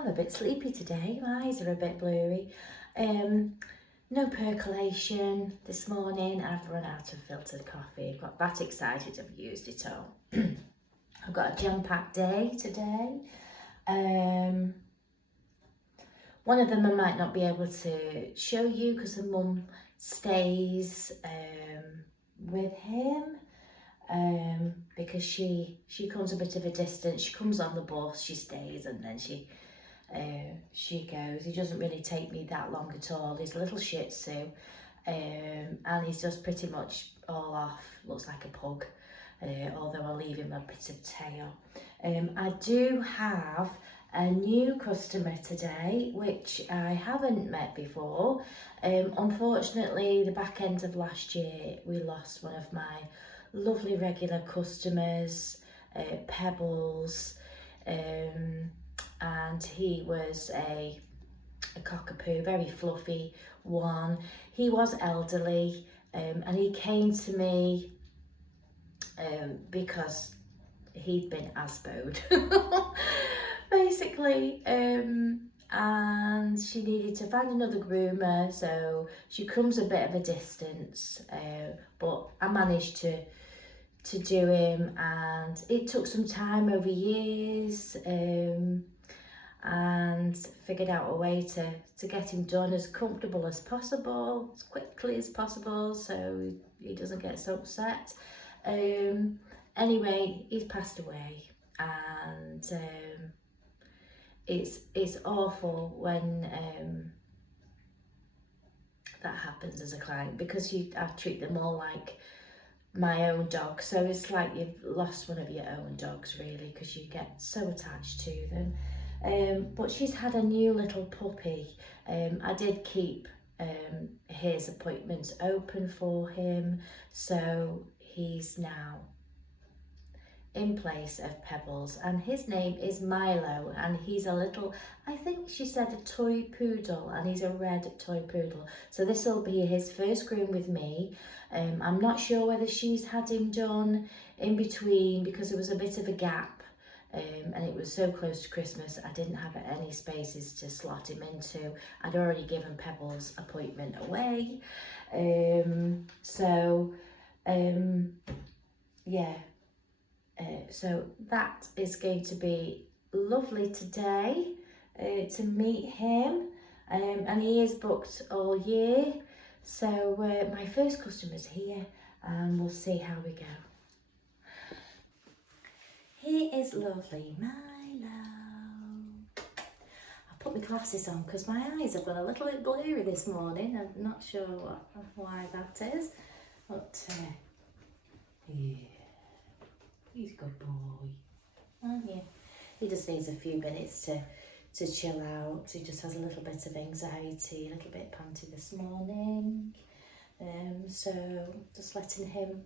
I'm a bit sleepy today, my eyes are a bit blurry. No percolation this morning. I've run out of filtered coffee. Got that excited, I've used it all. I've got a jam-packed day today. One of them I might not be able to show you because the mum stays with him. Because she comes a bit of a distance. She comes on the bus, she stays, and then she goes. He doesn't really take me that long at all. He's a little Shih Tzu, and he's just pretty much all off. Looks like a pug, although I leave him a bit of tail. I do have a new customer today, which I haven't met before. Unfortunately, the back end of last year, we lost one of my lovely regular customers, Pebbles, and he was a cockapoo, very fluffy one. He was elderly, and he came to me because he'd been asboed, basically, and she needed to find another groomer, so she comes a bit of a distance, but I managed to do him, and it took some time over years, and figured out a way to get him done as comfortable as possible, as quickly as possible, so he doesn't get so upset. Anyway, he's passed away, and it's awful when that happens as a client, because I treat them all like my own dog, so it's like you've lost one of your own dogs really, because you get so attached to them. But she's had a new little puppy. I did keep his appointments open for him, so he's now in place of Pebbles, and his name is Milo, and he's a little, I think she said, a toy poodle, and he's a red toy poodle. So this will be his first groom with me. I'm not sure whether she's had him done in between, because there was a bit of a gap, and it was so close to Christmas I didn't have any spaces to slot him into. I'd already given Pebbles' appointment away, yeah. So that is going to be lovely today, to meet him, and he is booked all year. So my first customer's here, and we'll see how we go. Here is lovely Milo. I've put my glasses on because my eyes have got a little bit blurry this morning. I'm not sure why that is, but yeah. He's a good boy, aren't you? He just needs a few minutes to chill out. He just has a little bit of anxiety, a little bit panty this morning. So just letting him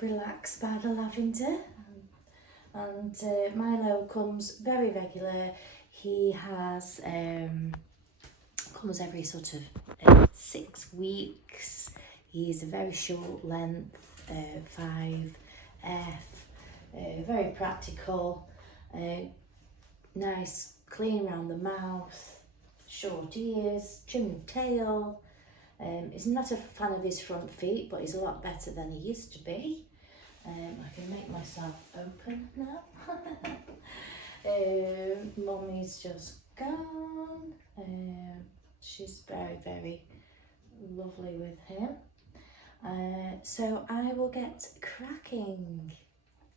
relax by the lavender. And Milo comes very regular. He has comes every sort of 6 weeks. He's a very short length, 5F. Very practical, nice, clean around the mouth, short ears, trimmed tail. He's not a fan of his front feet, but he's a lot better than he used to be. I can make myself open now. Mummy's just gone. She's very, very lovely with him. So I will get cracking.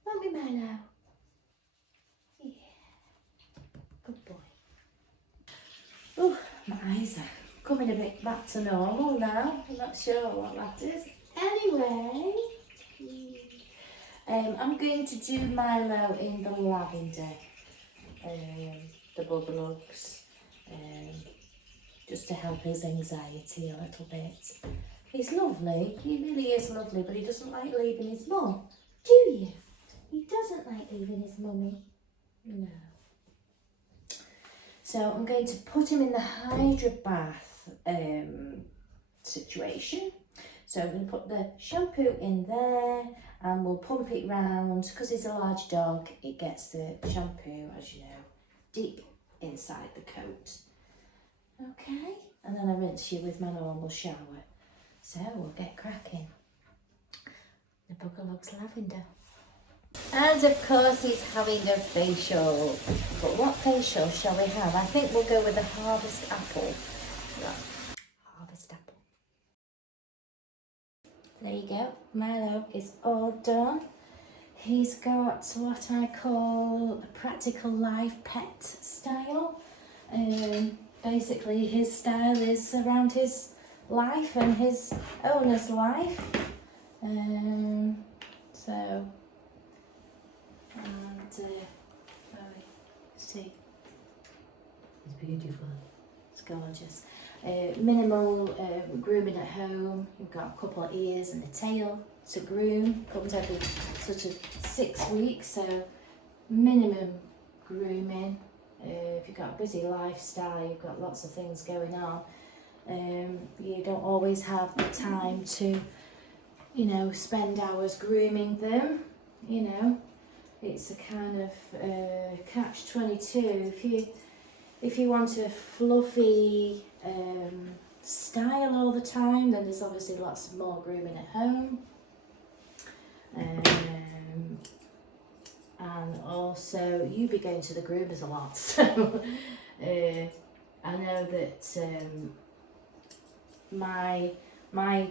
Won't we, Milo? Yeah. Good boy. Oh, my eyes are coming a bit back to normal now. I'm not sure what that is. Anyway, I'm going to do Milo in the lavender, the bugs, just to help his anxiety a little bit. He's lovely, he really is lovely, but he doesn't like leaving his mum. Do you? He doesn't like leaving his mummy. No. So I'm going to put him in the hydro bath situation. So I'm going to put the shampoo in there, and we'll pump it round. Because he's a large dog, it gets the shampoo, as you know, deep inside the coat. Okay, and then I rinse you with my normal shower. So we'll get cracking. The bugger loves lavender. And of course he's having a facial. But what facial shall we have? I think we'll go with the harvest apple. Right. Harvest apple. There you go. Milo is all done. He's got what I call a practical life pet style. Basically his style is around his life and his owner's life. See, it's beautiful. It's gorgeous. Minimal grooming at home. You've got a couple of ears and a tail to groom. Comes every sort of 6 weeks, so minimum grooming. If you've got a busy lifestyle, you've got lots of things going on. You don't always have the time to, you know, spend hours grooming them. You know, it's a kind of catch-22. If you want a fluffy style all the time, then there's obviously lots more grooming at home. And also you be going to the groomers a lot, so I know that my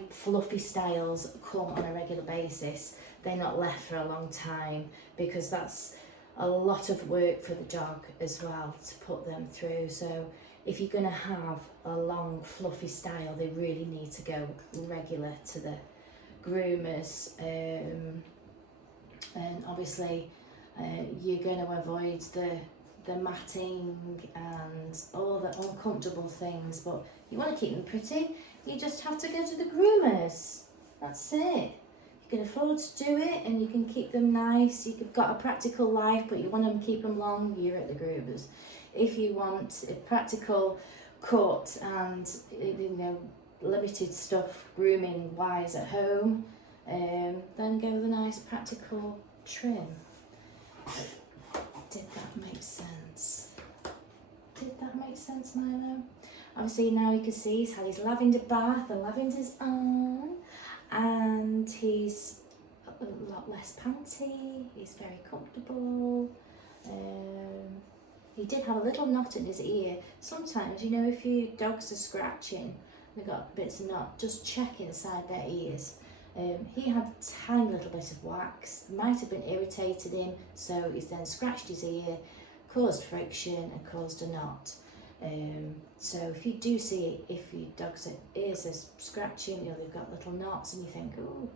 fluffy styles come on a regular basis. They're not left for a long time because that's a lot of work for the dog as well to put them through. So if you're going to have a long fluffy style, they really need to go regular to the groomers. And obviously you're going to avoid the matting and all the uncomfortable things, but you want to keep them pretty. You just have to go to the groomers. That's it. You can afford to do it and you can keep them nice. You've got a practical life but you want to keep them long, you're at the groomers. If you want a practical cut and, you know, limited stuff grooming wise at home, then go with a nice practical trim. Did that make sense? Did that make sense, Milo? Obviously now you can see he's had his lavender bath, the lavender's on, and he's a lot less panty, he's very comfortable. He did have a little knot in his ear. Sometimes, you know, if your dogs are scratching, they've got bits of knot, just check inside their ears. He had a tiny little bit of wax, might have been irritated him, so he's then scratched his ear, caused friction and caused a knot. So if you do see it, if your dog's ears are scratching, you know, they've got little knots and you think, oh,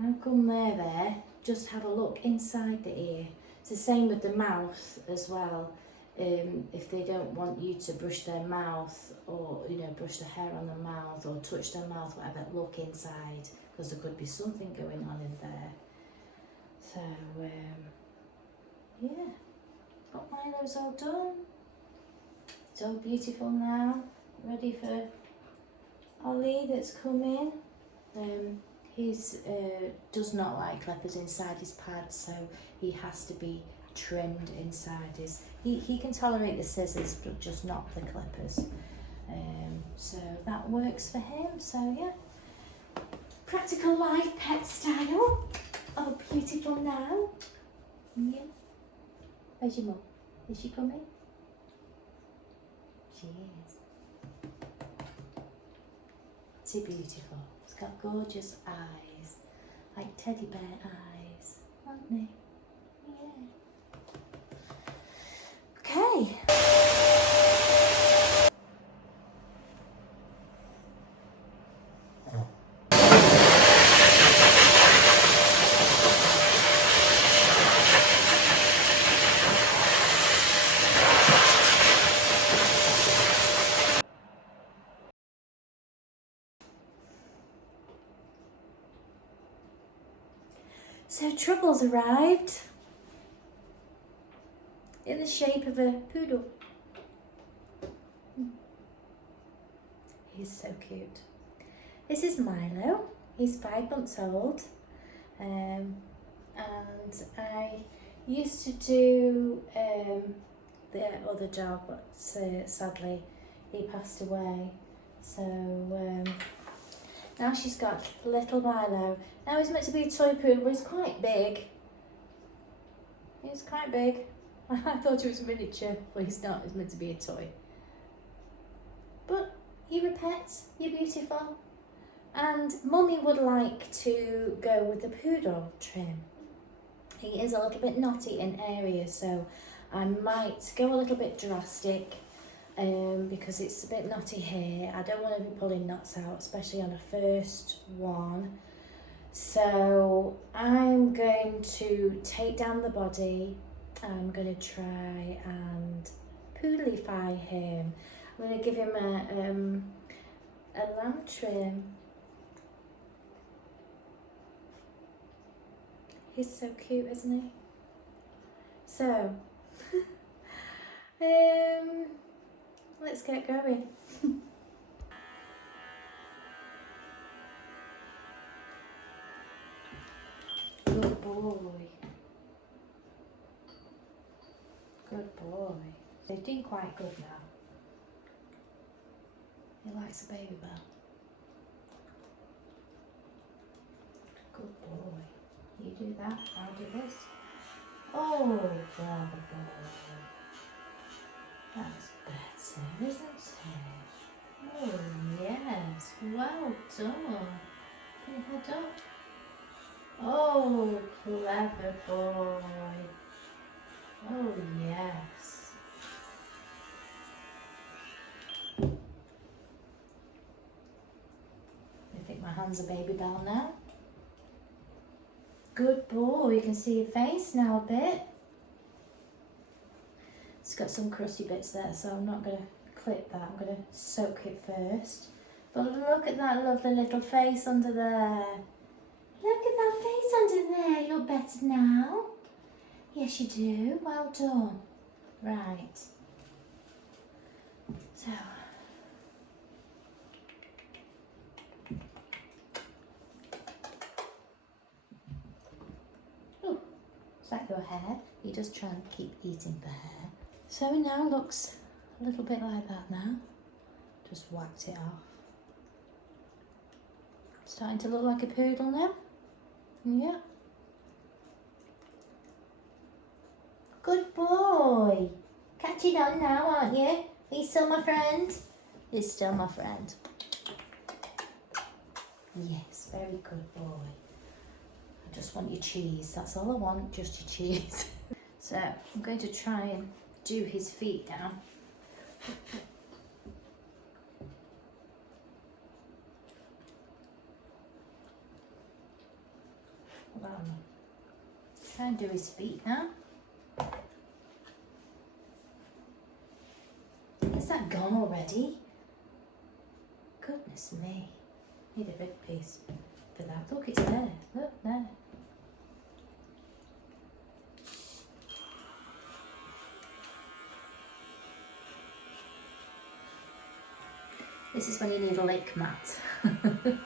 how come they're there? Just have a look inside the ear. It's the same with the mouth as well. If they don't want you to brush their mouth or, you know, brush the hair on their mouth or touch their mouth, whatever, look inside because there could be something going on in there. So, yeah, got Milo's all done. It's all beautiful now, ready for Ollie that's come in. He's does not like clippers inside his pads, so he has to be trimmed inside his. He can tolerate the scissors, but just not the clippers. So that works for him. So yeah, practical life pet style. Oh, beautiful now. Yeah. Where's your mum? Is she coming? She is. Too beautiful. It's got gorgeous eyes, like teddy bear eyes, aren't they? Yeah. Okay. So Trouble's arrived in the shape of a poodle. He's so cute. This is Milo. He's 5 months old, and I used to do the other dog, but sadly he passed away. So now she's got little Milo. Now he's meant to be a toy poodle, but he's quite big. He's quite big. I thought he was miniature, but he's not. He's meant to be a toy. But you're a pet, you're beautiful. And Mummy would like to go with the poodle trim. He is a little bit knotty in areas, so I might go a little bit drastic because it's a bit knotty here. I don't want to be pulling knots out, especially on a first one. So I'm going to take down the body. I'm going to try and poodleify him. I'm going to give him a lamb trim. He's so cute, isn't he? So, let's get going. Good boy. Good boy. He's doing quite good now. He likes a baby bell. Good boy. You do that, I'll do this. Oh, bravo boy. That's better, isn't it? Oh, yes. Well done. Put your head up. Oh, clever boy. Oh, yes. I think my hand's a baby bell now. Good boy, you can see your face now a bit. It's got some crusty bits there, so I'm not going to clip that. I'm going to soak it first. But look at that lovely little face under there. Look at that face under there. You look better now. Yes, you do. Well done. Right. So. Oh, is that your hair? You just try and keep eating the hair. So it now looks a little bit like that now. Just whacked it off. Starting to look like a poodle now. Yeah. Good boy. Catching on now, aren't you? Are you still my friend? You're still my friend. Yes, very good boy. I just want your cheese. That's all I want, just your cheese. So I'm going to try and do his feet now. Try and do his feet now. Is that gone already? Goodness me. Need a big piece for that. Look, it's there. Look, there. This is when you need a lick mat. To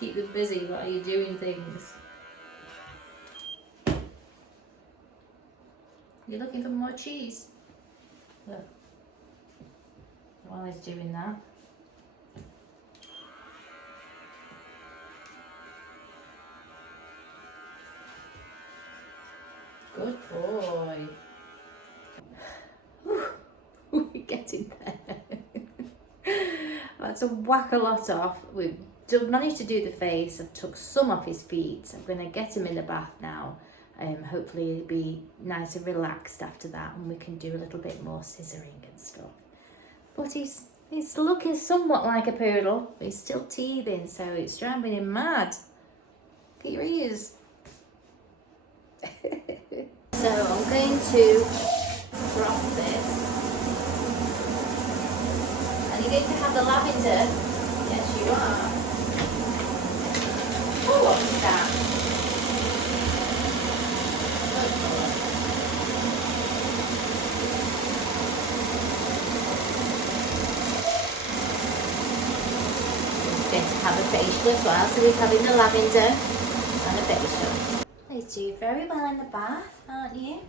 keep them busy while you're doing things. You're looking for more cheese? Look. While he's doing that. Good boy. We're getting there. I've had to whack a lot off. We've managed to do the face. I've took some off his feet. I'm going to get him in the bath now. Hopefully he'll be nice and relaxed after that, and we can do a little bit more scissoring and stuff. But he's looking somewhat like a poodle. He's still teething, so it's driving him mad. Look at your ears. So I'm going to froth this. And you're going to have the lavender. Yes, you are. Oh, what's that? Going to have a facial as well, so he's having the lavender and a facial. You do very well in the bath, aren't you?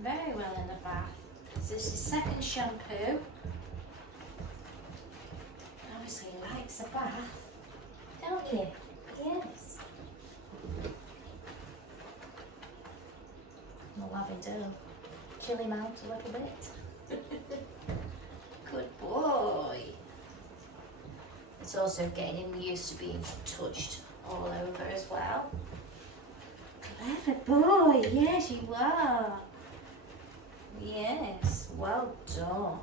very well in the bath. This is his second shampoo. Obviously he likes a bath, don't you? Yes. The lavender will chill him out a little bit. Good boy. It's also getting him used to being touched all over as well. Clever boy, yes you are. Yes, well done.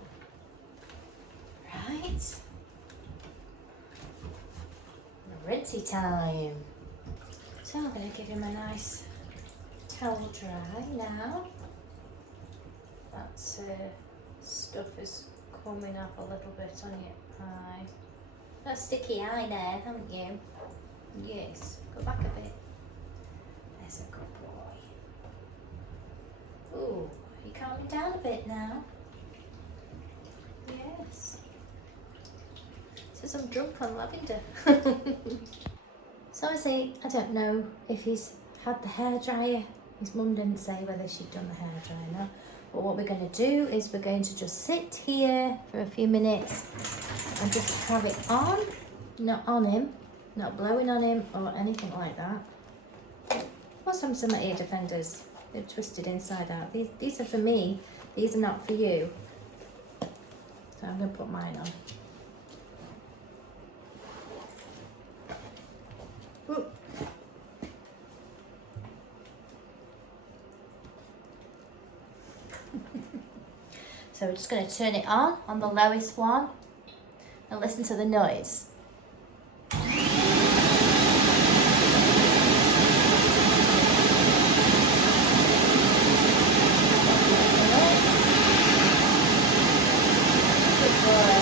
Right. Rinsey time. So I'm going to give him a nice towel dry now. That stuff is coming up a little bit on your eye. That sticky eye there, haven't you? Yes. Go back a bit. There's a good boy. Ooh, are you calming down a bit now? Yes. Says I'm drunk on lavender. So obviously, I don't know if he's had the hairdryer. His mum didn't say whether she'd done the hairdryer now. But what we're going to do is we're going to just sit here for a few minutes and just have it on, not on him, not blowing on him or anything like that. Or some ear defenders, they're twisted inside out. These are for me, these are not for you. So I'm going to put mine on. Ooh. So we're just going to turn it on the lowest one and listen to the noise. Good boy.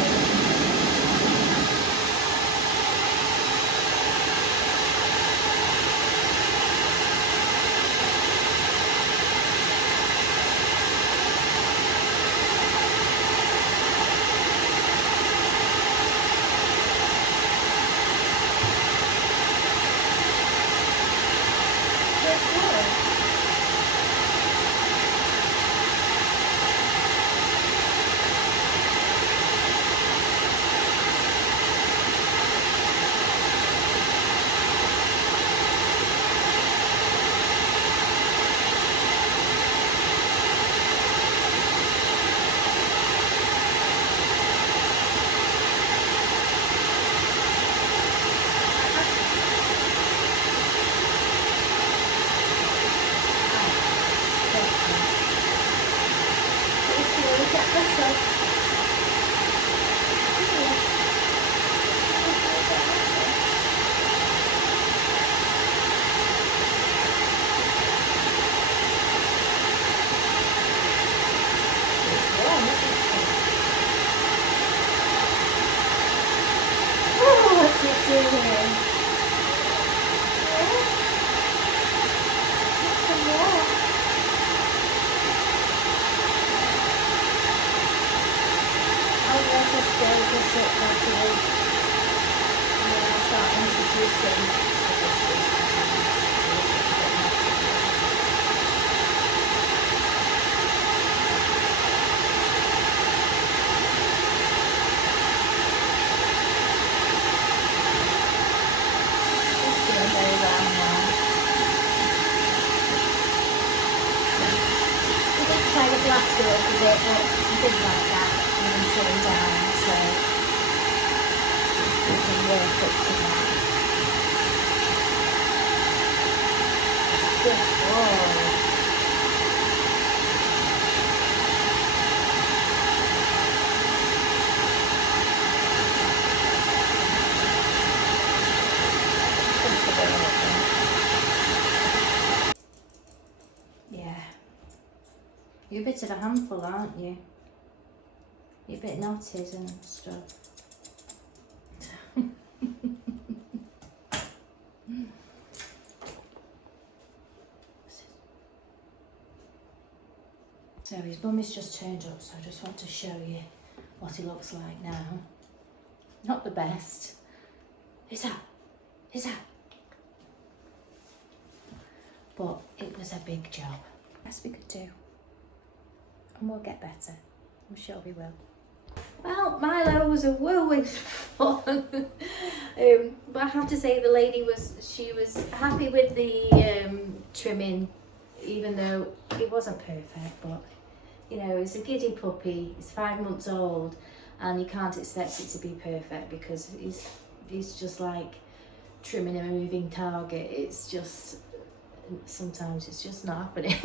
Last girl for a bit, but I didn't like that when I'm sitting down, so we can work up to that. Good boy. Yeah. You're a bit of a handful, aren't you? You're a bit naughty and stuff. So his bum is just turned up, so I just want to show you what he looks like now. Not the best. Who's that? Who's that? But it was a big job. Best we could do. and we'll get better. I'm sure we will. Well, Milo was a whirlwind fun. But I have to say the lady she was happy with the trimming, even though it wasn't perfect. But you know, it's a giddy puppy. He's 5 months old, and you can't expect it to be perfect because he's just like trimming a moving target. It's just sometimes it's just not happening.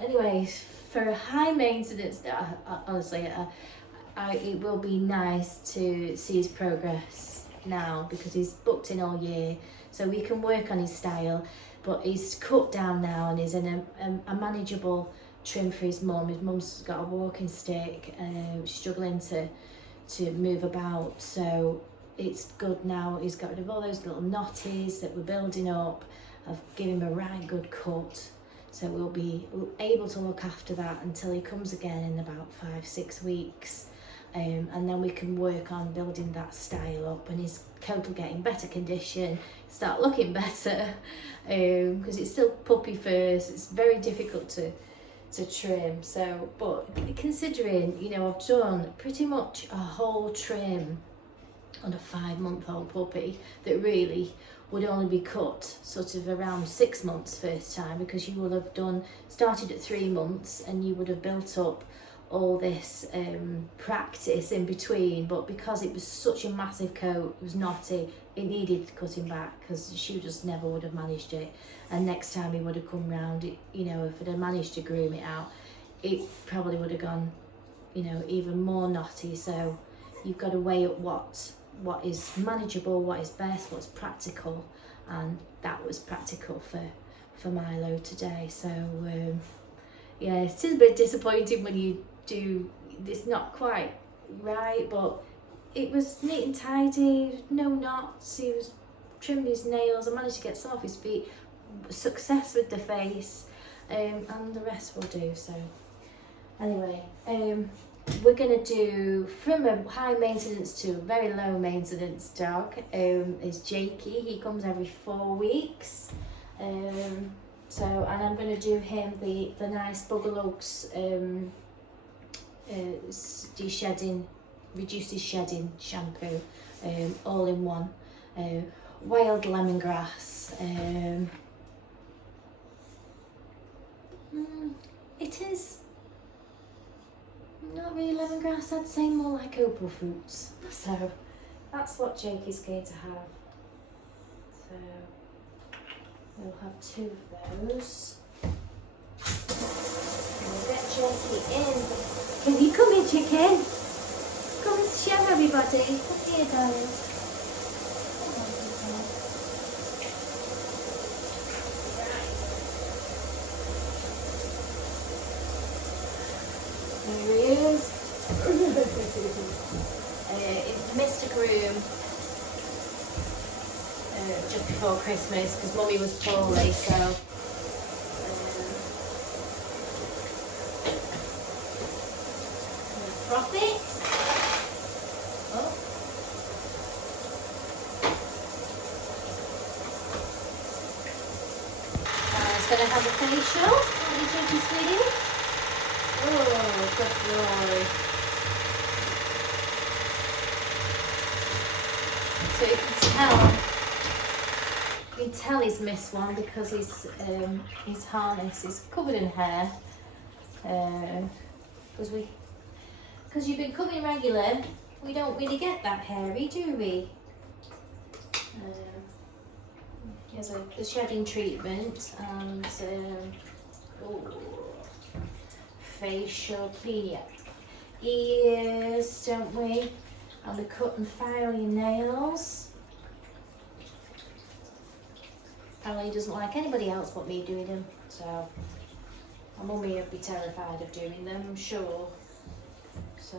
Anyways, for a high maintenance, honestly, it will be nice to see his progress now because he's booked in all year, so we can work on his style. But he's cut down now and he's in a manageable trim for his mum. His mum's got a walking stick and struggling to move about, so it's good now. He's got rid of all those little knotties that we're building up. I've given him a right good cut, so we'll be able to look after that until he comes again in about 5-6 weeks, and then we can work on building that style up, and his coat will get in better condition, start looking better, because it's still puppy first. It's very difficult to trim. So, but considering, you know, I've done pretty much a whole trim on a 5-month-old puppy that really would only be cut sort of around 6 months first time, because you will have started at 3 months and you would have built up all this practice in between. But because it was such a massive coat, it was knotty, it needed cutting back because she just never would have managed it. And next time he would have come round, it, you know, if I'd have managed to groom it out, it probably would have gone, you know, even more knotty. So you've got to weigh up what is manageable, what is best, what's practical, and that was practical for Milo today. So yeah, it's just a bit disappointing when you do, it's not quite right, but it was neat and tidy, no knots. He was trimmed his nails. I managed to get some off his feet. Success with the face, and the rest will do. So anyway, we're gonna do from a high maintenance to a very low maintenance dog. Is Jakey. He comes every 4 weeks. So, and I'm gonna do him the nice Buggerlugs de-shedding, reduces shedding shampoo, all in one. Wild lemongrass. It is not really lemongrass, I'd say more like opal fruits. So that's what Jake is going to have. So we'll have 2 of those. We'll get Jakey in. Can you come in, chicken? Come and show everybody. Come here, darling. There he is. It's Mr. Groom just before Christmas because Mummy was poorly, so Profit. Oh. It's going to have a facial. Let me check his sweetie. Oh, good boy. So you can tell he's missed one because his harness is covered in hair. Because you've been coming regular, we don't really get that hairy, do we? He has a shedding treatment and facial clean up ears, don't we? And we cut and file your nails. Apparently he doesn't like anybody else but me doing them, so my mummy would be terrified of doing them, I'm sure. So,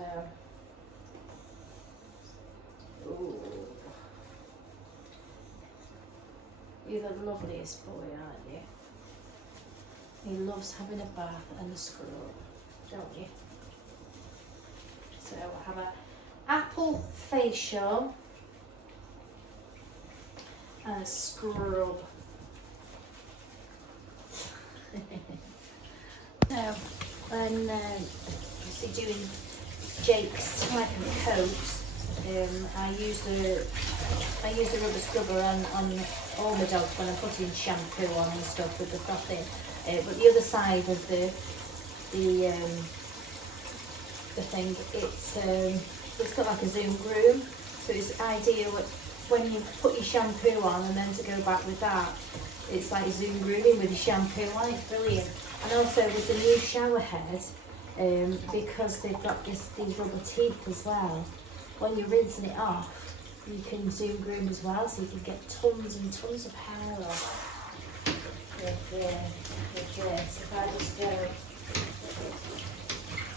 ooh. You're the loveliest boy, aren't you? He loves having a bath and a scrub, don't you? So we'll have a apple facial and a scrub. So when obviously doing Jake's type of coat, I use the rubber scrubber on all my dogs when I'm putting shampoo on and stuff with the frothing. But the other side of the thing, it's got like a zoom groom, so it's ideal when you put your shampoo on and then to go back with that. It's like zoom grooming with your shampoo on. It's brilliant. And also with the new shower head, because they've got these rubber teeth as well, when you're rinsing it off, you can zoom groom as well, so you can get tons and tons of hair off with this. If I just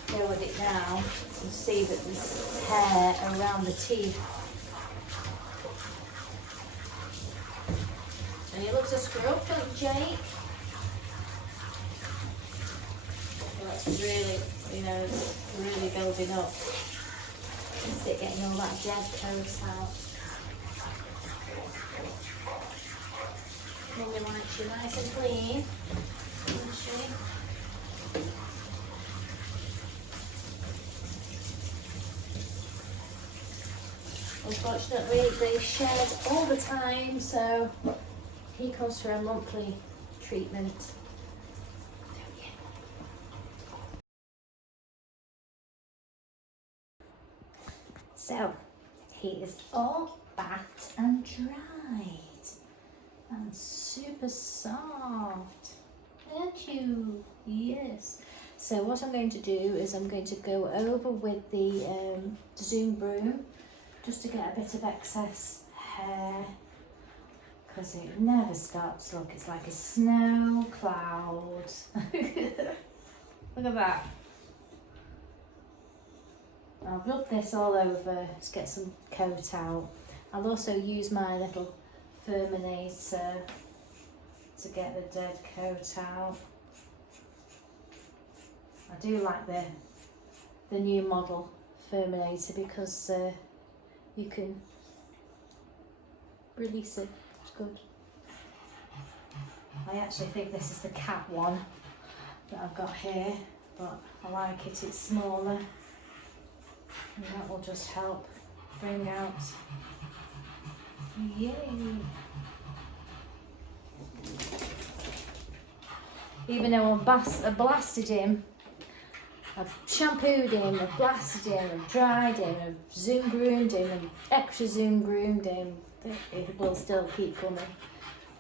go with it now, you can see that there's hair around the teeth. And he looks a scrub, don't you, Jake? Well, it's really, it's really building up. Is it getting all that dead coat out? Mummy likes you nice and clean, doesn't she? Unfortunately, they shed all the time, so he comes for a monthly treatment. So, he is all bathed and dried and super soft, aren't you? Yes. So what I'm going to do is I'm going to go over with the Zoom broom just to get a bit of excess hair, because it never stops. Look, it's like a snow cloud. Look at that. I'll rub this all over to get some coat out. I'll also use my little Furminator to get the dead coat out. I do like the new model Furminator because you can release it. It's good. I actually think this is the cat one that I've got here, but I like it, it's smaller. And that will just help bring out, yay! Even though I've blasted him, I've shampooed him, I've blasted him, I've dried him, I've zoom groomed him, and extra zoom groomed him, it will still keep coming,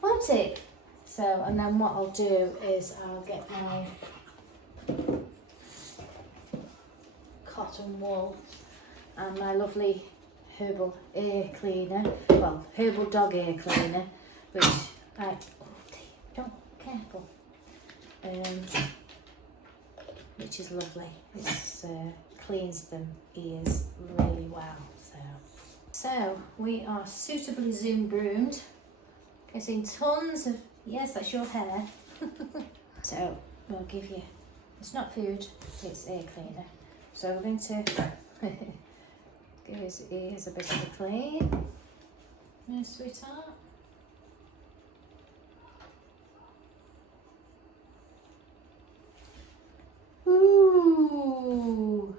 won't it? So, and then what I'll do is I'll get my cotton wool and my lovely herbal ear cleaner, well, herbal dog ear cleaner, which careful, which is lovely. It cleans them ears really well. So we are suitably zoom groomed, getting tons of, yes, that's your hair. So we'll give you, it's not food, it's ear cleaner. So we're going to give his ears a bit of a clean. Yes, sweetheart. Ooh.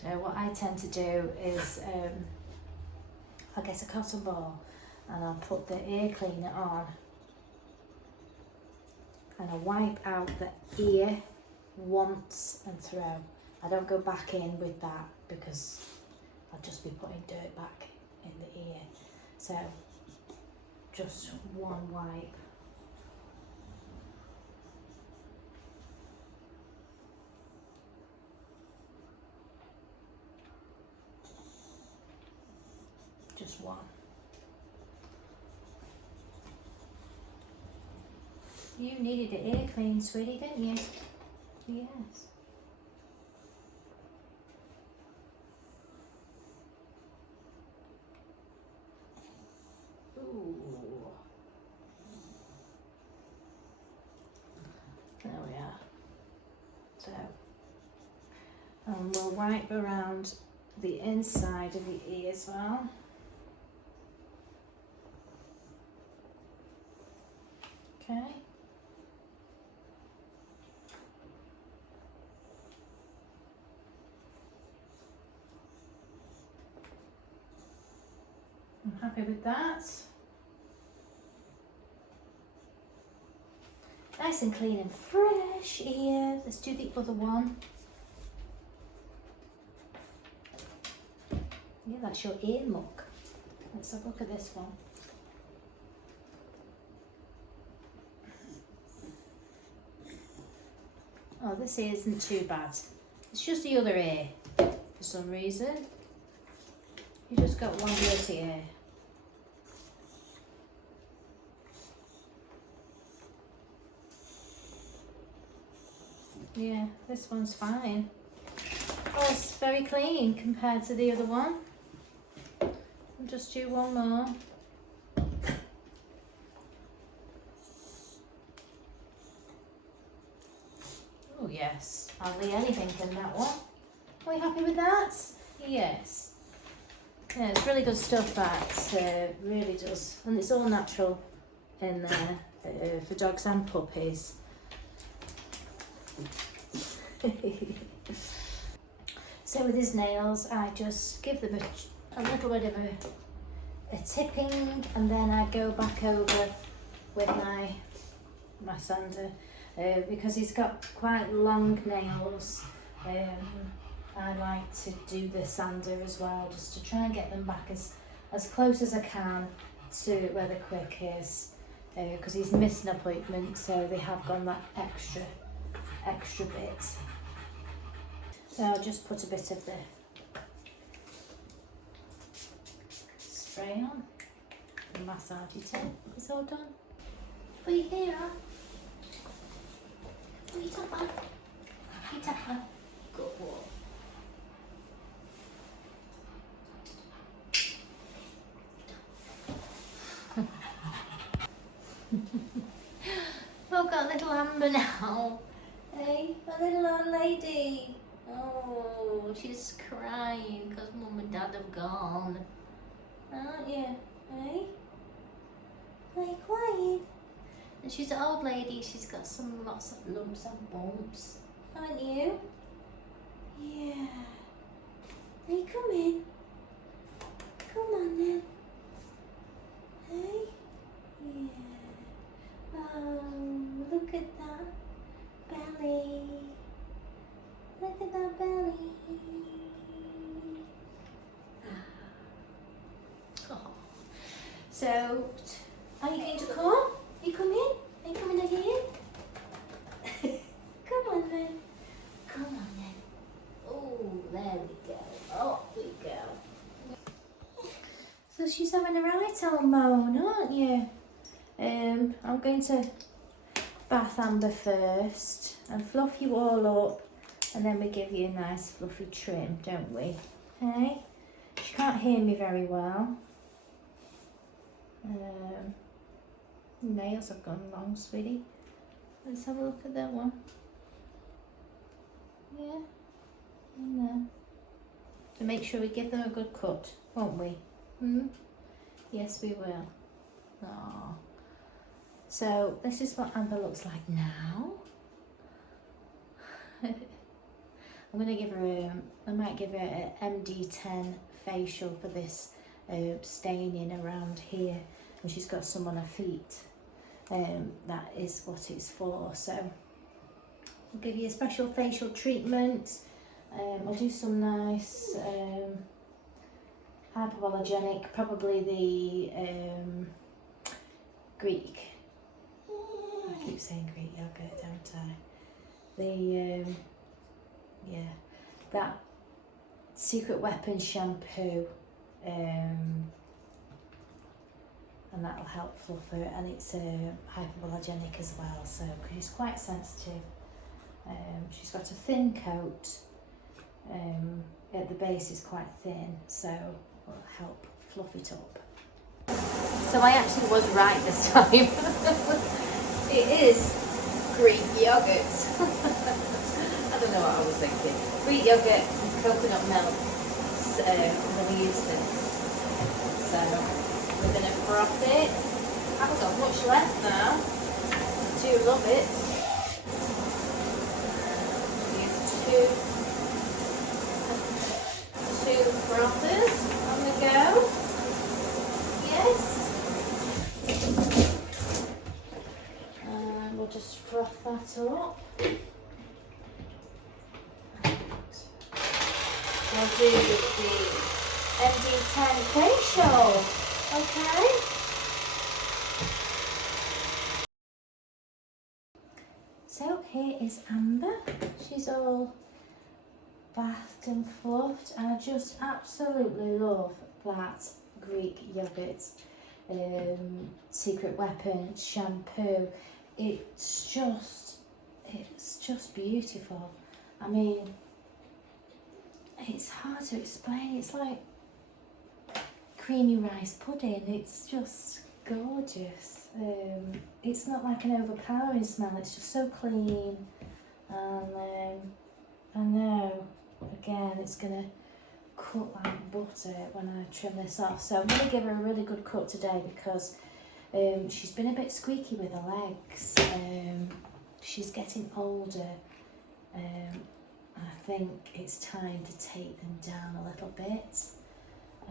So what I tend to do is I'll get a cotton ball and I'll put the ear cleaner on and I'll wipe out the ear once and throw. I don't go back in with that because I'll just be putting dirt back in the ear. So just one wipe. Just one. You needed the ear clean, sweetie, didn't you? Yes. Ooh. So, and we'll wipe around the inside of the ear as well. Okay. I'm happy with that. Nice and clean and fresh ear. Let's do the other one. Yeah, that's your ear look. Let's have a look at this one. Oh, this ear isn't too bad. It's just the other ear for some reason. You just got one dirty ear. Yeah, this one's fine. Oh, it's very clean compared to the other one. I'll just do one more. Oh yes, hardly anything in that one. Are we happy with that? Yes. Yeah, it's really good stuff, that really does. And it's all natural in there for dogs and puppies. So with his nails, I just give them a little bit of a tipping, and then I go back over with my sander because he's got quite long nails. I like to do the sander as well, just to try and get them back as close as I can to where the quick is, because he's missed an appointment, so they have gone that extra bit. So I'll just put a bit of the spray on and massage it in. It's all done. Put your hair on. Put your top on. Put your top on. Good boy. We've got little Amber now. Hey, a little old lady. Oh, she's crying because Mum and Dad have gone. Aren't you? Hey? Are you quiet? And she's an old lady. She's got lots of lumps and bumps. Aren't you? Yeah. Hey, come in. Come on then. Hey? Yeah. Oh, look at that belly. Look at that belly. Oh. So, are you going to come? You come in? Are you coming in here? Come on then. Come on then. Oh, there we go. Oh, we go. So she's having a right old moan, aren't you? I'm going to bath Amber first and fluff you all up, and then we give you a nice fluffy trim, don't we? Hey? She can't hear me very well. Nails have gone long, sweetie. Let's have a look at that one. Yeah, in there. To make sure we give them a good cut, won't we? Yes, we will. Aww. So this is what Amber looks like now. I'm going to give her I might give her an MD10 facial for this staining around here, and she's got some on her feet. That is what it's for. So I'll give you a special facial treatment. I'll do some nice hypoallergenic, probably the Greek. I keep saying Greek yogurt, don't I? The yeah, that Secret Weapon shampoo, and that'll help fluff her, and it's hypoallergenic as well, so because she's quite sensitive. She's got a thin coat, at the base is quite thin, so will help fluff it up. So I actually was right this time. It is Greek yogurt. I had a don't know what I was thinking. Greek yogurt and coconut milk. I'm going to use this. So we're going to froth it. I haven't got much left now. I do love it. Use two frothers on the go. Yes. And we'll just froth that up. We'll do the MD10 facial. Okay. So here is Amber. She's all bathed and fluffed. I just absolutely love that Greek yogurt secret weapon shampoo. It's just beautiful. I mean, it's hard to explain. It's like creamy rice pudding. It's just gorgeous. It's not like an overpowering smell. It's just so clean. And I know, again, it's gonna cut like butter when I trim this off. So I'm gonna give her a really good cut today because she's been a bit squeaky with her legs. She's getting older. I think it's time to take them down a little bit.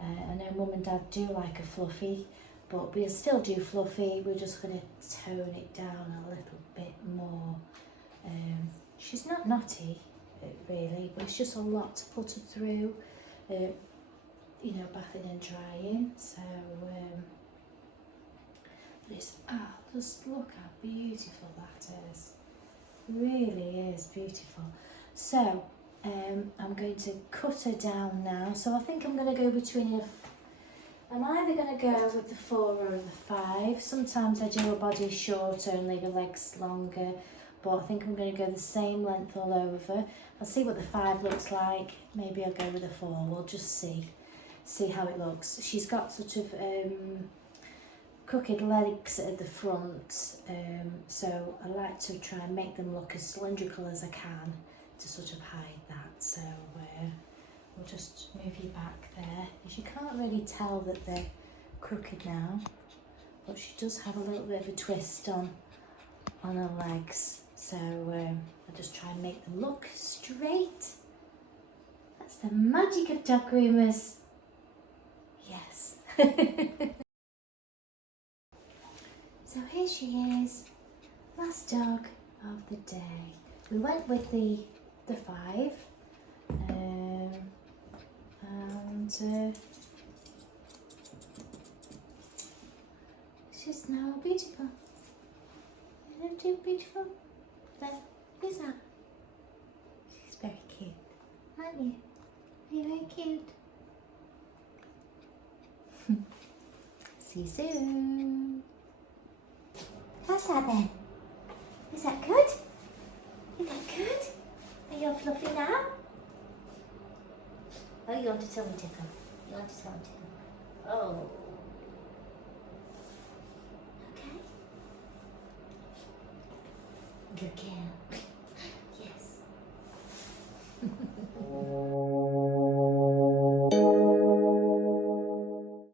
I know Mum and Dad do like a fluffy, but we'll still do fluffy. We're just going to tone it down a little bit more. She's not naughty, really, but it's just a lot to put her through, you know, bathing and drying. So, just look how beautiful that is. It really is beautiful. So, I'm going to cut her down now. So I think I'm going to go between I'm either going to go with the 4 or the 5. Sometimes I do a body shorter and leave the legs longer, but I think I'm going to go the same length all over. I'll see what the 5 looks like. Maybe I'll go with the 4. We'll just see how it looks. She's got sort of crooked legs at the front, so I like to try and make them look as cylindrical as I can to sort of hide that. So we'll just move you back there, because you can't really tell that they're crooked now, but she does have a little bit of a twist on her legs. So I'll just try and make them look straight. That's the magic of dog groomers. Yes. So here she is, last dog of the day. We went with the 5, and she's now beautiful. Isn't she beautiful? There, who's that? She's very cute, aren't you? You're very cute. See you soon. How's that then? Is that good? Is that good? Are you all fluffy now? Oh, you want to tell me to come? You want to tell me to come? Oh. Okay. Good girl.